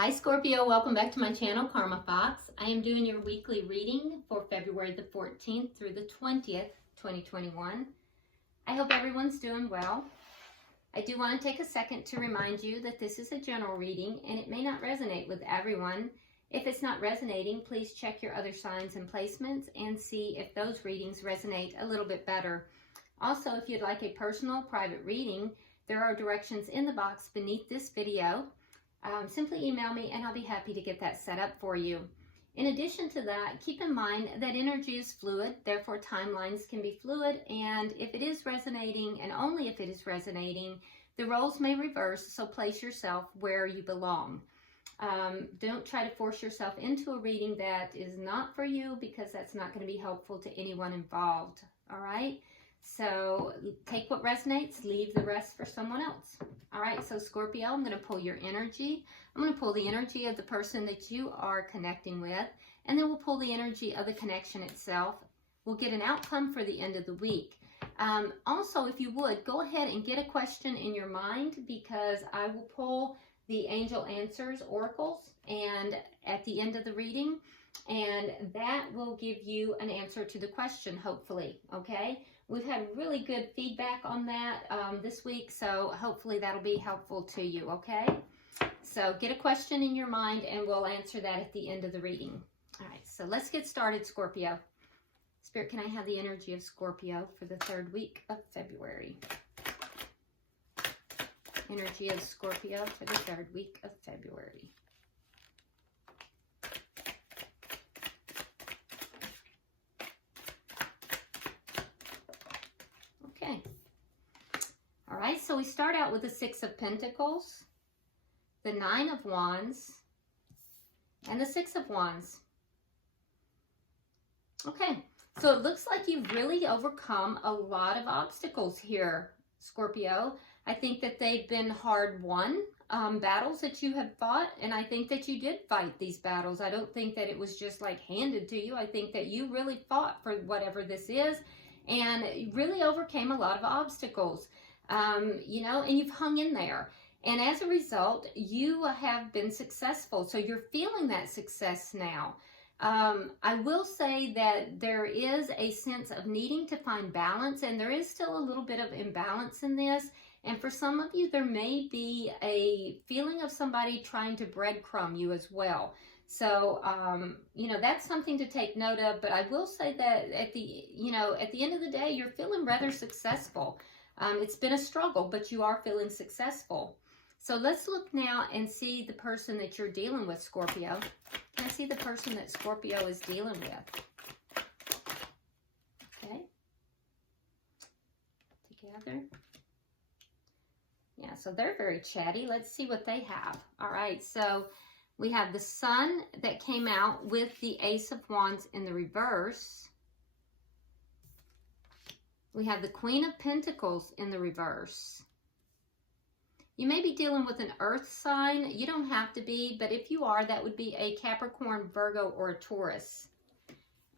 Hi Scorpio, welcome back to my channel, Karma Fox. I am doing your weekly reading for February the 14th through the 20th, 2021. I hope everyone's doing well. I do want to take a second to remind you that this is a general reading and it may not resonate with everyone. If it's not resonating, please check your other signs and placements and see if those readings resonate a little bit better. Also, if you'd like a personal private reading, there are directions in the box beneath this video. Simply email me and I'll be happy to get that set up for you. In addition to that, keep in mind that energy is fluid, therefore timelines can be fluid, and if it is resonating, and only if it is resonating, the roles may reverse, so place yourself where you belong. Don't try to force yourself into a reading that is not for you, because that's not going to be helpful to anyone involved. All right? So take what resonates, leave the rest for someone else. All right, so Scorpio, I'm going to pull your energy. I'm going to pull the energy of the person that you are connecting with, and then we'll pull the energy of the connection itself. We'll get an outcome for the end of the week. Also, if you would, go ahead and get a question in your mind, because I will pull the Angel Answers oracles and at the end of the reading, and that will give you an answer to the question, hopefully, okay? We've had really good feedback on that this week, so hopefully that'll be helpful to you, okay? So get a question in your mind and we'll answer that at the end of the reading. All right, so let's get started, Scorpio. Spirit, can I have the energy of Scorpio for the third week of February? Energy of Scorpio for the third week of February. Okay. All right, so we start out with the Six of Pentacles, the Nine of Wands, and the Six of Wands. Okay, so it looks like you've really overcome a lot of obstacles here, Scorpio. I think that they've been hard-won battles that you have fought, and I think that you did fight these battles. I don't think that it was just like handed to you. I think that you really fought for whatever this is, and really overcame a lot of obstacles, you know, and you've hung in there. And as a result, you have been successful. So you're feeling that success now. I will say that there is a sense of needing to find balance, and there is still a little bit of imbalance in this. And for some of you, there may be a feeling of somebody trying to breadcrumb you as well. So, you know, that's something to take note of. But I will say that at the end of the day, you're feeling rather successful. It's been a struggle, but you are feeling successful. So let's look now and see the person that you're dealing with, Scorpio. Can I see the person that Scorpio is dealing with? Okay. Together. Yeah, so they're very chatty. Let's see what they have. All right, so we have the Sun that came out with the Ace of Wands in the reverse. We have the Queen of Pentacles in the reverse. You may be dealing with an earth sign. You don't have to be, but if you are, that would be a Capricorn, Virgo, or a Taurus.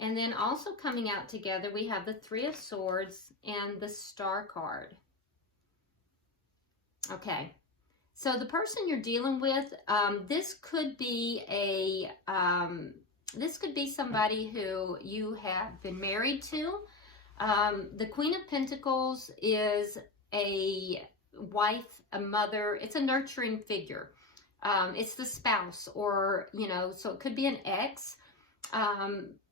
And then also coming out together, we have the Three of Swords and the Star card. Okay. So the person you're dealing with, this could be somebody who you have been married to. The Queen of Pentacles is a wife, a mother. It's a nurturing figure. It's the spouse, or, you know, so it could be an ex.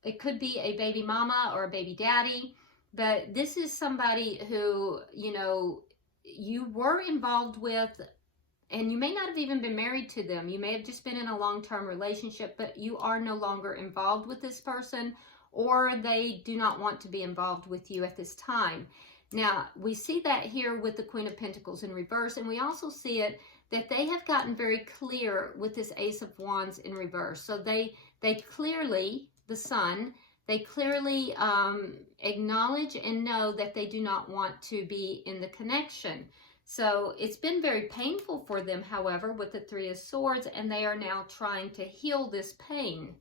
It could be a baby mama or a baby daddy. But this is somebody who, you know, you were involved with, and you may not have even been married to them. You may have just been in a long-term relationship, but you are no longer involved with this person, or they do not want to be involved with you at this time. Now, we see that here with the Queen of Pentacles in reverse, and we also see it that they have gotten very clear with this Ace of Wands in reverse. So they clearly, the Sun, they clearly acknowledge and know that they do not want to be in the connection. So it's been very painful for them, however, with the Three of Swords, and they are now trying to heal this pain.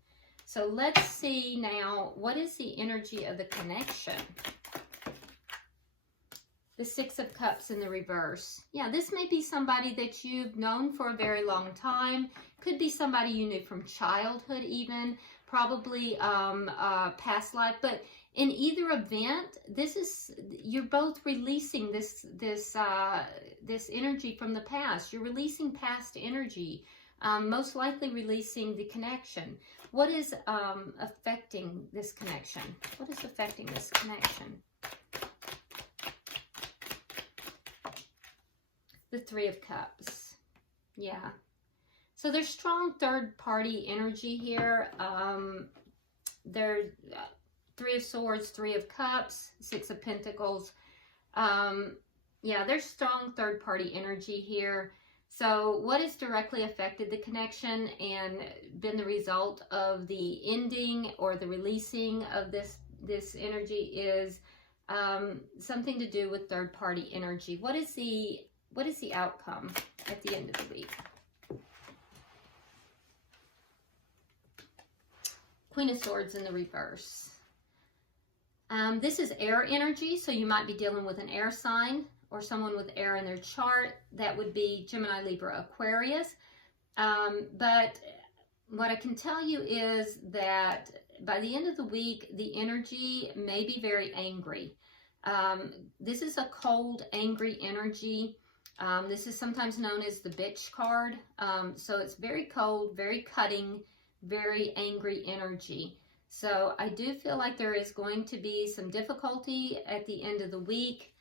So let's see now, what is the energy of the connection? The Six of Cups in the reverse. Yeah, this may be somebody that you've known for a very long time. Could be somebody you knew from childhood even, probably past life. But in either event, you're both releasing this energy from the past. You're releasing past energy, most likely releasing the connection. What is affecting this connection? What is affecting this connection? The Three of Cups. Yeah. So there's strong third-party energy here. There's Three of Swords, Three of Cups, Six of Pentacles. Yeah, there's strong third-party energy here. So what has directly affected the connection and been the result of the ending or the releasing of this energy is something to do with third-party energy. What is the outcome at the end of the week? Queen of Swords in the reverse. This is air energy, so you might be dealing with an air sign or someone with air in their chart. That would be Gemini, Libra, Aquarius. But what I can tell you is that by the end of the week, the energy may be very angry. This is a cold, angry energy. This is sometimes known as the bitch card. So it's very cold, very cutting, very angry energy. So I do feel like there is going to be some difficulty at the end of the week.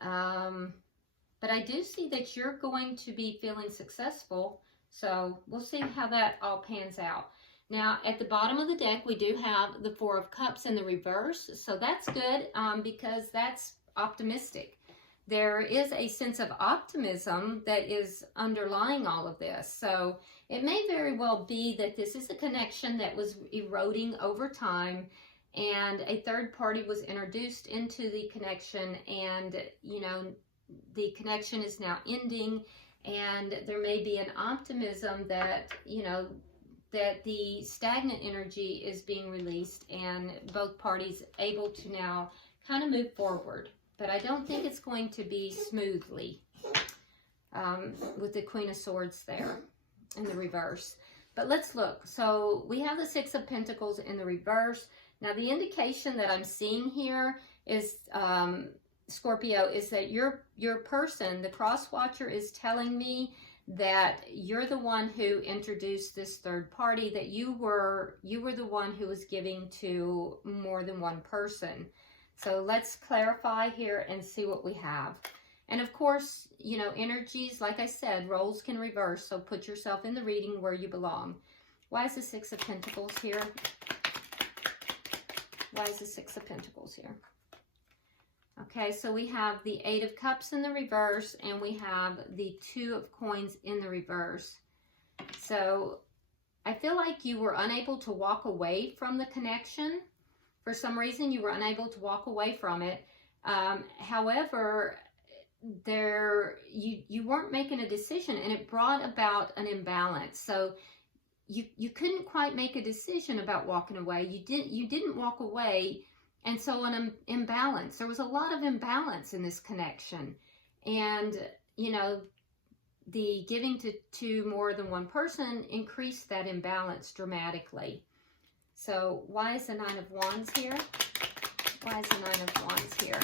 But I do see that you're going to be feeling successful. So we'll see how that all pans out. Now, at the bottom of the deck, we do have the Four of Cups in the reverse. So that's good because that's optimistic. There is a sense of optimism that is underlying all of this. So it may very well be that this is a connection that was eroding over time and a third party was introduced into the connection, and, you know, the connection is now ending, and there may be an optimism that, you know, that the stagnant energy is being released and both parties able to now kind of move forward. But I don't think it's going to be smoothly with the Queen of Swords there in the reverse. But let's look. So we have the Six of Pentacles in the reverse. Now the indication that I'm seeing here is, Scorpio, is that your person, the cross watcher, is telling me that you're the one who introduced this third party, that you were the one who was giving to more than one person. So let's clarify here and see what we have. And of course, you know, energies, like I said, roles can reverse. So put yourself in the reading where you belong. Why is the Six of Pentacles here? Why is the Six of Pentacles here? Okay, so we have the Eight of Cups in the reverse, and we have the Two of Coins in the reverse. So I feel like you were unable to walk away from the connection. For some reason, you were unable to walk away from it. However, you weren't making a decision, and it brought about an imbalance. So you couldn't quite make a decision about walking away. You didn't walk away, and so an imbalance. There was a lot of imbalance in this connection, and you know, the giving to more than one person increased that imbalance dramatically. So why is the Nine of Wands here? Why is the Nine of Wands here?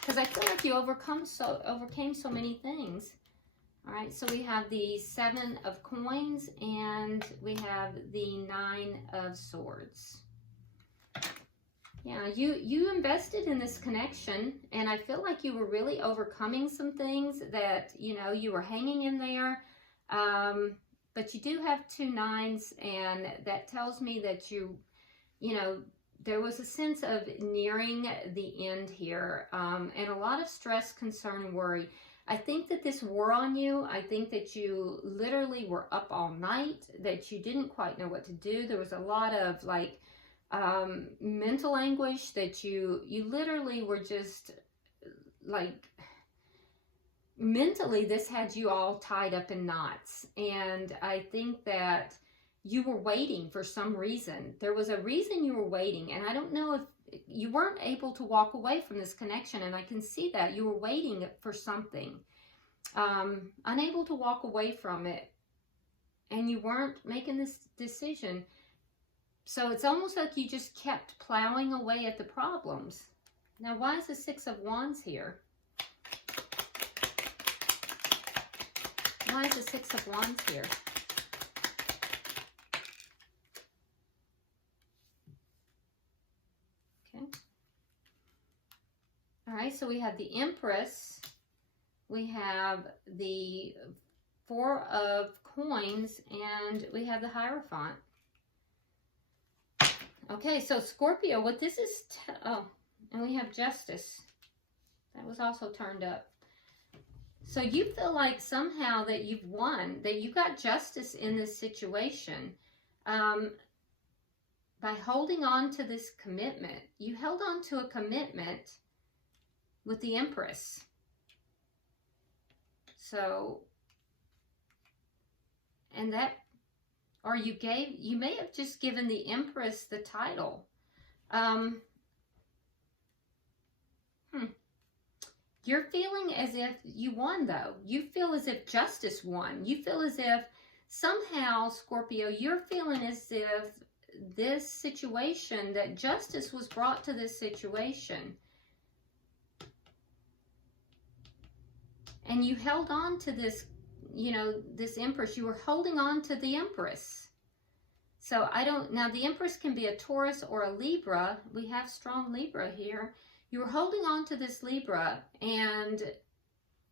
Because I feel like you overcame so many things. All right, so we have the Seven of Coins and we have the Nine of Swords. Yeah, you invested in this connection, and I feel like you were really overcoming some things that, you know, you were hanging in there. But you do have two nines, and that tells me that you know, there was a sense of nearing the end here, and a lot of stress, concern, and worry. I think that this wore on you. I think that you literally were up all night, that you didn't quite know what to do. There was a lot of like mental anguish, that you literally were just like, mentally this had you all tied up in knots. And I think that you were waiting for some reason. There was a reason you were waiting, and I don't know if you weren't able to walk away from this connection, and I can see that you were waiting for something, unable to walk away from it, and you weren't making this decision. So it's almost like you just kept plowing away at the problems. Now, why is the Six of Wands here? Why is the Six of Wands here? Okay. All right, so we have the Empress. We have the Four of Coins, and we have the Hierophant. Okay, so Scorpio, what this is, oh, and we have Justice. That was also turned up. So you feel like somehow that you've won, that you got justice in this situation. By holding on to this commitment. You held on to a commitment with the Empress. So, and that, or you may have just given the Empress the title. You're feeling as if you won, though. You feel as if justice won. You feel as if somehow, Scorpio, you're feeling as if this situation, that justice was brought to this situation. And you held on to this, you know, this Empress. You were holding on to the Empress. So now the Empress can be a Taurus or a Libra. We have strong Libra here. You were holding on to this Libra, and,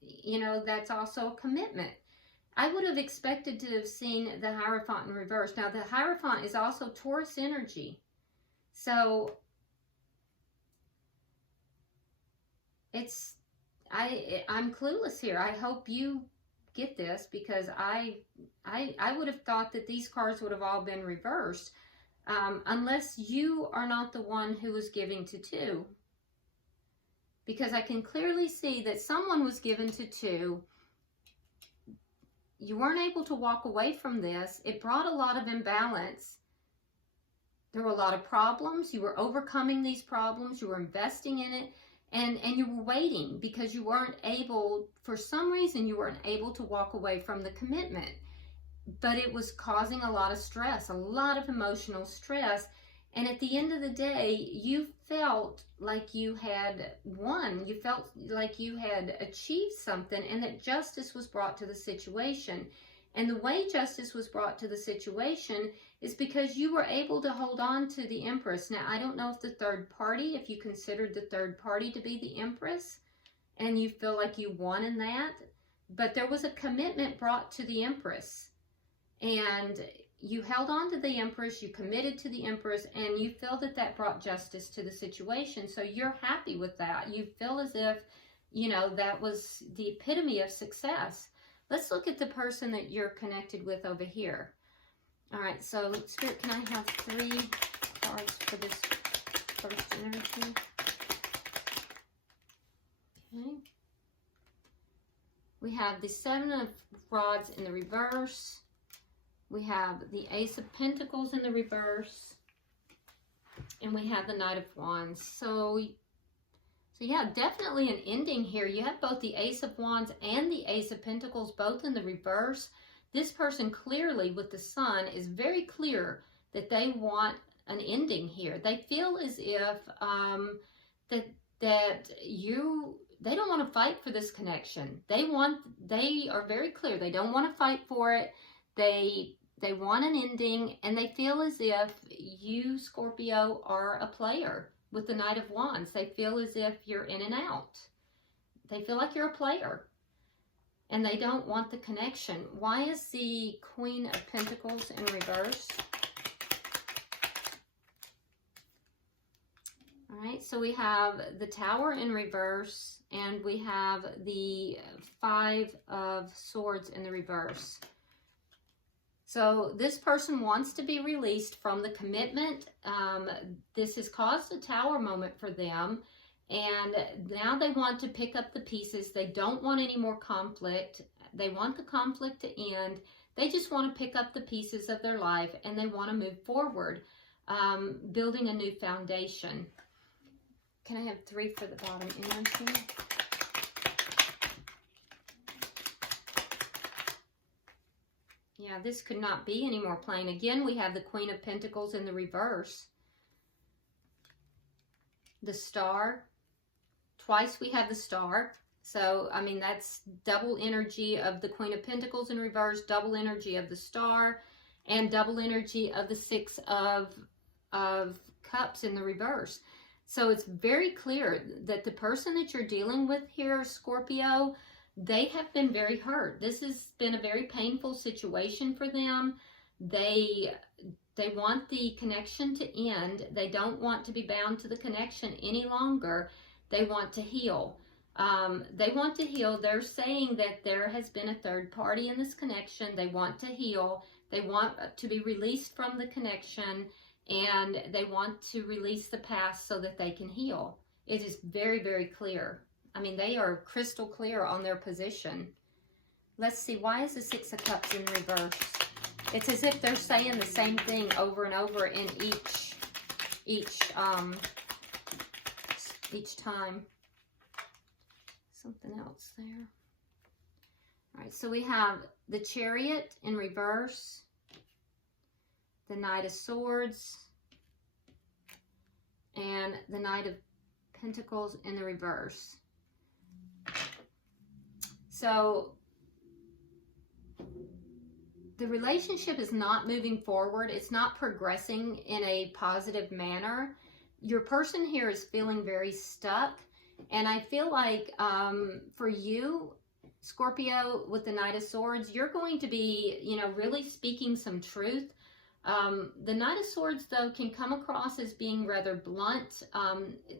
you know, that's also a commitment. I would have expected to have seen the Hierophant in reverse. Now, the Hierophant is also Taurus energy. So, I'm clueless here. I hope you get this, because I would have thought that these cards would have all been reversed, unless you are not the one who was giving to two. Because I can clearly see that someone was given to two. You weren't able to walk away from this. It brought a lot of imbalance. There were a lot of problems. You were overcoming these problems. You were investing in it. And you were waiting because you weren't able, for some reason, you weren't able to walk away from the commitment. But it was causing a lot of stress, a lot of emotional stress. And at the end of the day, you felt like you had won. You felt like you had achieved something, and that justice was brought to the situation. And the way justice was brought to the situation is because you were able to hold on to the Empress. Now, I don't know if the third party, if you considered the third party to be the Empress, and you feel like you won in that, but there was a commitment brought to the Empress. And you held on to the Empress, you committed to the Empress, and you feel that that brought justice to the situation. So you're happy with that. You feel as if, you know, that was the epitome of success. Let's look at the person that you're connected with over here. All right, so Spirit, can I have 3 cards for this first energy? Okay. We have the 7 of Rods in the reverse. We have the Ace of Pentacles in the reverse, and we have the Knight of Wands. So yeah, definitely an ending here. You have both the Ace of Wands and the Ace of Pentacles both in the reverse. This person clearly, with the Sun, is very clear that they want an ending here. They feel as if they don't want to fight for this connection. They are very clear. They don't want to fight for it. They want an ending, and they feel as if you, Scorpio, are a player with the Knight of Wands. They feel as if you're in and out. They feel like you're a player, and they don't want the connection. Why is the Queen of Pentacles in reverse? All right, so we have the Tower in reverse, and we have the 5 of Swords in the reverse. So this person wants to be released from the commitment. This has caused a Tower moment for them. And now they want to pick up the pieces. They don't want any more conflict. They want the conflict to end. They just want to pick up the pieces of their life and they want to move forward, building a new foundation. Can I have 3 for the bottom energy? Yeah, this could not be any more plain. Again, we have the Queen of Pentacles in the reverse. The Star. Twice we have the Star. So, I mean, that's double energy of the Queen of Pentacles in reverse, double energy of the Star, and double energy of the 6 of Cups in the reverse. So it's very clear that the person that you're dealing with here, Scorpio, they have been very hurt. This has been a very painful situation for them. They want the connection to end. They don't want to be bound to the connection any longer. They want to heal. They want to heal. They're saying that there has been a third party in this connection. They want to heal. They want to be released from the connection, and they want to release the past so that they can heal. It is very, very clear. I mean, they are crystal clear on their position. Let's see, why is the 6 of Cups in reverse? It's as if they're saying the same thing over and over in each time. Something else there. All right, so we have the Chariot in reverse, the Knight of Swords, and the Knight of Pentacles in the reverse. So the relationship is not moving forward. It's not progressing in a positive manner. Your person here is feeling very stuck. And I feel like for you, Scorpio, with the Knight of Swords, you're going to be, you know, really speaking some truth. The Knight of Swords, though, can come across as being rather blunt.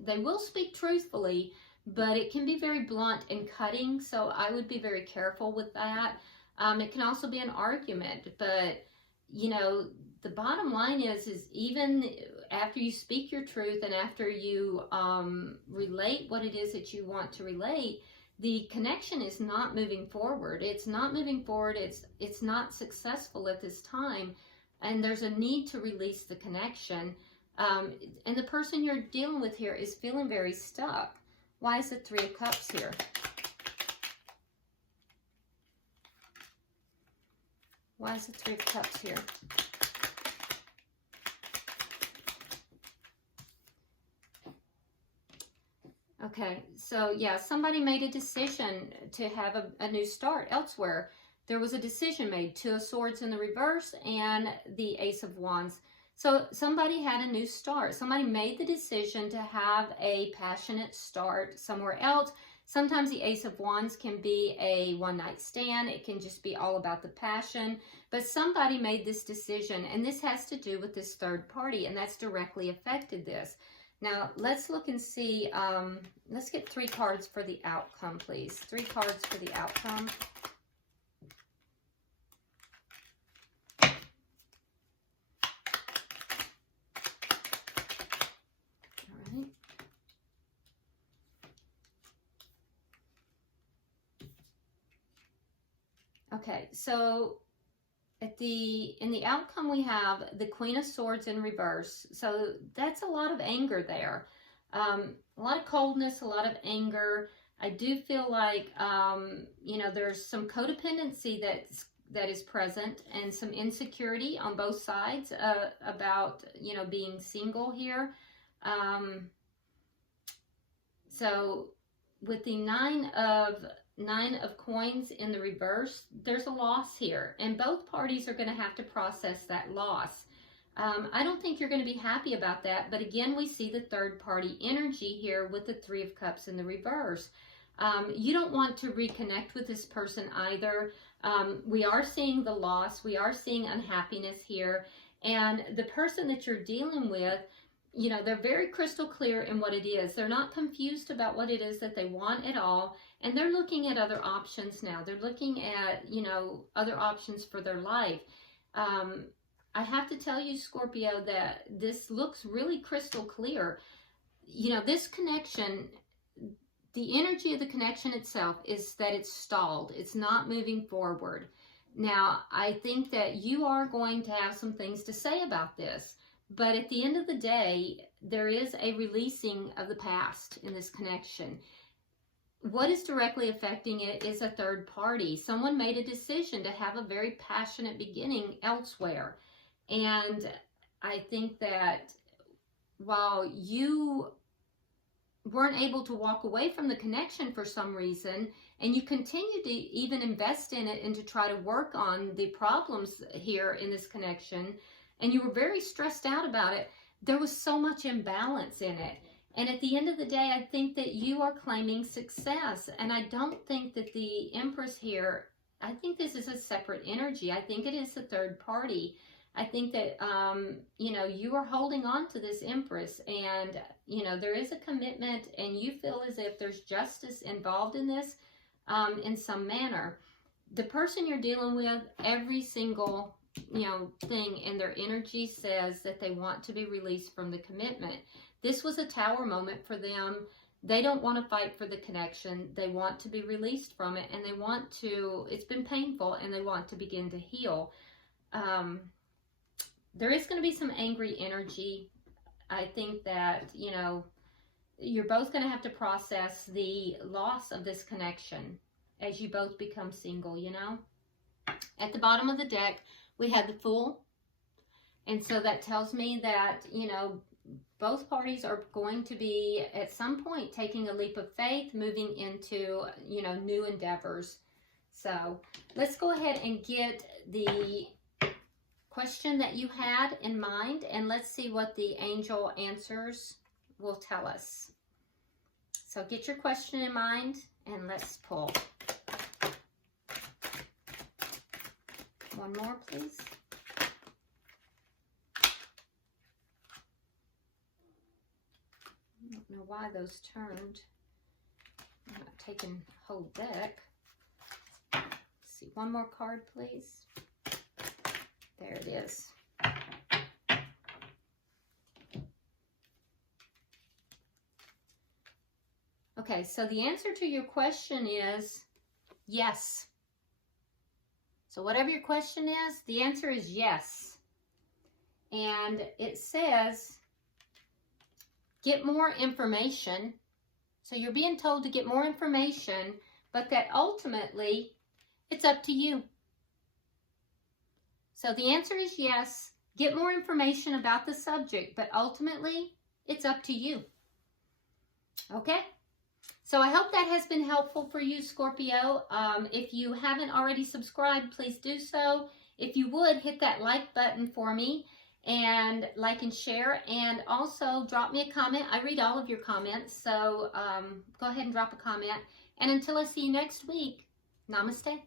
They will speak truthfully, but it can be very blunt and cutting. So I would be very careful with that. It can also be an argument, but, you know, the bottom line is even after you speak your truth and after you relate what it is that you want to relate, the connection is not moving forward. It's not moving forward. It's not successful at this time. And there's a need to release the connection. And the person you're dealing with here is feeling very stuck. Why is the 3 of Cups here? Why is the 3 of Cups here? Okay, so yeah, somebody made a decision to have a new start elsewhere. There was a decision made. 2 of Swords in the reverse and the Ace of Wands. So somebody had a new start. Somebody made the decision to have a passionate start somewhere else. Sometimes the Ace of Wands can be a one-night stand. It can just be all about the passion. But somebody made this decision, and this has to do with this third party, and that's directly affected this. Now, let's look and see. Let's get 3 cards for the outcome, please. 3 cards for the outcome. All right. Okay, so in the outcome we have the Queen of Swords in reverse. So that's a lot of anger there. A lot of coldness, a lot of anger. I do feel like, you know, there's some codependency that is present and some insecurity on both sides about, you know, being single here. So with the Nine of Coins in the reverse, there's a loss here, and both parties are going to have to process that loss. I don't think you're going to be happy about that, but again, we see the third party energy here with the 3 of Cups in the reverse. You don't want to reconnect with this person either. We are seeing the loss. We are seeing unhappiness here, and the person that you're dealing with, you know, they're very crystal clear in what it is. They're not confused about what it is that they want at all. And they're looking at other options now. They're looking at, you know, other options for their life. I have to tell you, Scorpio, that this looks really crystal clear. You know, this connection, the energy of the connection itself is that it's stalled. It's not moving forward. Now, I think that you are going to have some things to say about this, but at the end of the day, there is a releasing of the past in this connection. What is directly affecting it is a third party. Someone made a decision to have a very passionate beginning elsewhere. And I think that while you weren't able to walk away from the connection for some reason, and you continue to even invest in it and to try to work on the problems here in this connection, and you were very stressed out about it, there was so much imbalance in it. And at the end of the day, I think that you are claiming success. And I don't think that the Empress here, I think this is a separate energy. I think it is a third party. I think that, you know, you are holding on to this Empress, and, you know, there is a commitment, and you feel as if there's justice involved in this in some manner. The person you're dealing with, every single, you know, thing in their energy says that they want to be released from the commitment. This was a Tower moment for them. They don't want to fight for the connection. They want to be released from it, and they want to, it's been painful, and they want to begin to heal. There is going to be some angry energy. I think that, you know, you're both going to have to process the loss of this connection as you both become single, you know. At the bottom of the deck, we had the Fool. And so that tells me that, you know, both parties are going to be at some point taking a leap of faith, moving into, you know, new endeavors. So let's go ahead and get the question that you had in mind, and let's see what the angel answers will tell us. So get your question in mind, and let's pull. One more, please. I don't know why those turned. I'm not taking the whole deck. Let's see, one more card, please. There it is. Okay, so the answer to your question is yes. So whatever your question is, the answer is yes. And it says, get more information. So you're being told to get more information, but that ultimately it's up to you. So the answer is yes. Get more information about the subject, but ultimately it's up to you. Okay? So I hope that has been helpful for you, Scorpio. If you haven't already subscribed, please do so. If you would, hit that like button for me, and like and share, and also drop me a comment. I read all of your comments, so go ahead and drop a comment. And until I see you next week, namaste.